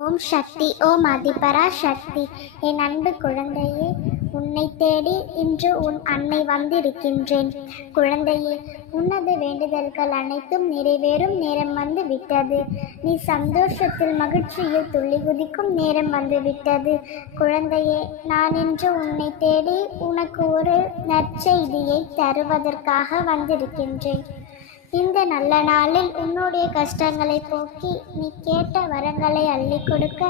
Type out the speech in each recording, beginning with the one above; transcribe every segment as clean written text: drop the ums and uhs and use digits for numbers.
ஓம் சக்தி. ஓம் அதிபரா சக்தி. என் அன்பு குழந்தையே, உன்னை தேடி இன்று உன் அன்னை வந்திருக்கின்றேன். குழந்தையே, உனது வேண்டுதல்கள் அனைத்தும் நிறைவேறும் நேரம் வந்து விட்டது. நீ சந்தோஷத்தில் மகிழ்ச்சியில் துள்ளி குதிக்கும் நேரம் வந்து விட்டது. குழந்தையே, நான் இன்று உன்னை தேடி உனக்கு ஒரு நற்செய்தியை தருவதற்காக வந்திருக்கின்றேன். இந்த நல்ல நாளில் உன்னுடைய கஷ்டங்களை போக்கி நீ கேட்ட வரங்களை அள்ளி கொடுக்க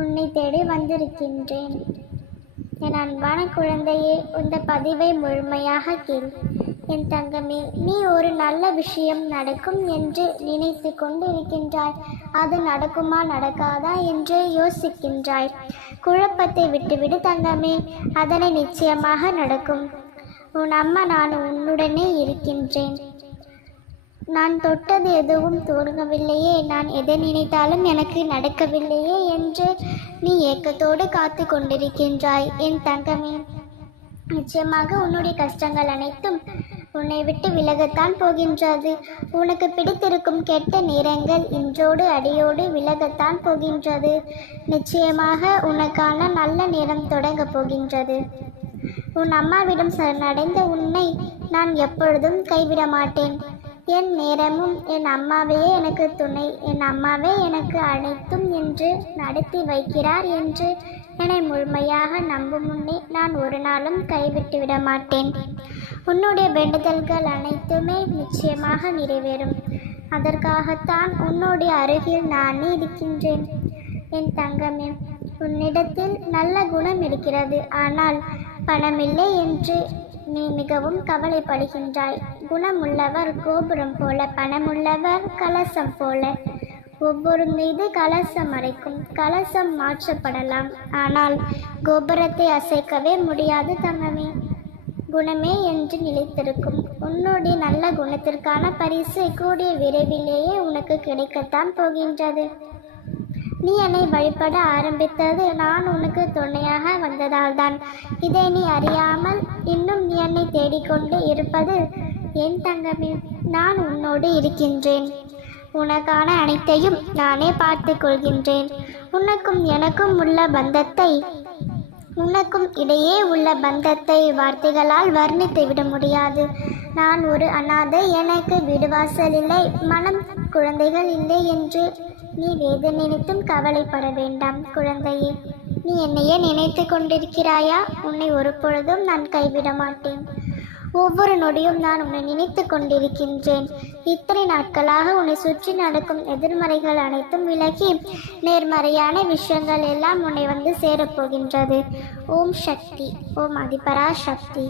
உன்னை தேடி வந்திருக்கின்றேன். என் அன்பான குழந்தையே, இந்த பதிவை முழுமையாக கேள். என் தங்கமே, நீ ஒரு நல்ல விஷயம் நடக்கும் என்று நினைத்து கொண்டிருக்கின்றாய். அது நடக்குமா நடக்காதா என்று யோசிக்கின்றாய். குழப்பத்தை விட்டுவிடு தங்கமே, அதனை நிச்சயமாக நடக்கும். உன் அம்மா நான் உன்னுடனே இருக்கின்றேன். நான் தொட்டது எதுவும் தோணவில்லையே, நான் எதை நினைத்தாலும் எனக்கு நடக்கவில்லையே என்று நீ ஏக்கத்தோடு காத்து கொண்டிருக்கின்றாய். என் தங்கமே, நிச்சயமாக உன்னுடைய கஷ்டங்கள் அனைத்தும் உன்னை விட்டு விலகத்தான் போகின்றது. உனக்கு பிடித்திருக்கும் கெட்ட நேரங்கள் இன்றோடு அடியோடு விலகத்தான் போகின்றது. நிச்சயமாக உனக்கான நல்ல நேரம் தொடங்கப் போகின்றது. உன் அம்மாவிடம் சரணடைந்த உன்னை நான் எப்பொழுதும் கைவிட மாட்டேன். என் நேரமும் என் அம்மாவையே எனக்கு துணை, என் அம்மாவே எனக்கு அனைத்தும் என்று நடத்தி வைக்கிறார் என்று என்னை முழுமையாக நம்பும் முன்னே நான் ஒரு நாளும் கைவிட்டு விட மாட்டேன். உன்னுடைய வேண்டுதல்கள் அனைத்துமே நிச்சயமாக நிறைவேறும். அதற்காகத்தான் உன்னுடைய அருகில் நானே இருக்கின்றேன். என் தங்கமே, உன்னிடத்தில் நல்ல குணம் இருக்கிறது. ஆனால் பணமில்லை என்று நீ மிகவும் கவலைப்படுகின்றாய். குணமுள்ளவர் கோபுரம் போல, பணமுள்ளவர் கலசம் போல. ஒவ்வொரு மீது கலசம் அரைக்கும். கலசம் மாற்றப்படலாம், ஆனால் கோபுரத்தை அசைக்கவே முடியாது தங்கமே. குணமே என்று நிலைத்திருக்கும். உன்னுடைய நல்ல குணத்திற்கான பரிசு கூடிய விரைவிலேயே உனக்கு கிடைக்கத்தான் போகின்றது. நீ என்னை வழிபட ஆரம்பித்தது நான் உனக்கு துணையாக வந்ததால் தான். இதை நீ அறியாமல் இன்னும் நீ என்னை தேடிக்கொண்டு இருப்பது என் தங்கமே. நான் உன்னோடு இருக்கின்றேன். உனக்கான அனைத்தையும் நானே பார்த்து கொள்கின்றேன். உனக்கும் எனக்கும் இடையே உள்ள பந்தத்தை வார்த்தைகளால் வர்ணித்து விட முடியாது. நான் ஒரு அனாதை, எனக்கு வீடுவாசல் இல்லை, மனம் குழந்தைகள் இல்லை என்று நீ வேத நினைத்தும் கவலைப்பட வேண்டாம் குழந்தையே. நீ என்னையே நினைத்து கொண்டிருக்கிறாயா? உன்னை ஒரு பொழுதும் நான் கைவிட மாட்டேன். ஒவ்வொரு நொடியும் நான் உன்னை நினைத்து கொண்டிருக்கின்றேன். இத்தனை நாட்களாக உன்னை சுற்றி நடக்கும் எதிர்மறைகள் அனைத்தும் விலகி நேர்மறையான விஷயங்கள் எல்லாம் உன்னை வந்து சேரப்போகின்றது. ஓம் சக்தி. ஓம் அதிபரா சக்தி.